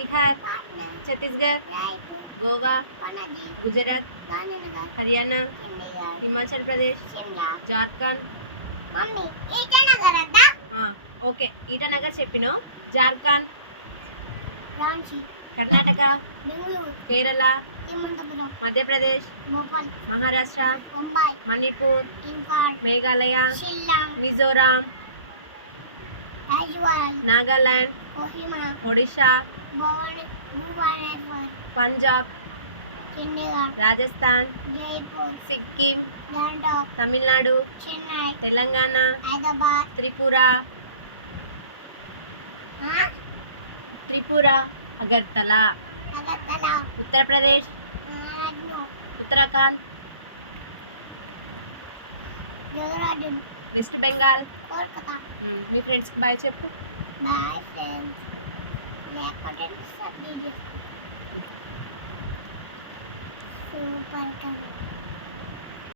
Bihar, Chhattisgarh, Goa, Gujarat, Haryana, Himachal Pradesh, Jharkhand. Okay, Itanagar చెప్పినావు. Jharkhand, Karnataka, Kerala, Madhya Pradesh, Maharashtra, Manipur, Meghalaya, Mizoram, Nagaland, Odisha, Punjab, Rajasthan, Sikkim, Tamil Nadu, Telangana, Tripura, Agartala, Uttar Pradesh, Uttarakhand, west Bengal. మీ ఫ్రెండ్స్కి bye చెప్పు. బాయ్ ఫ్రెండ్స్, లేకపోతే సబ్మిట్ సూపర్.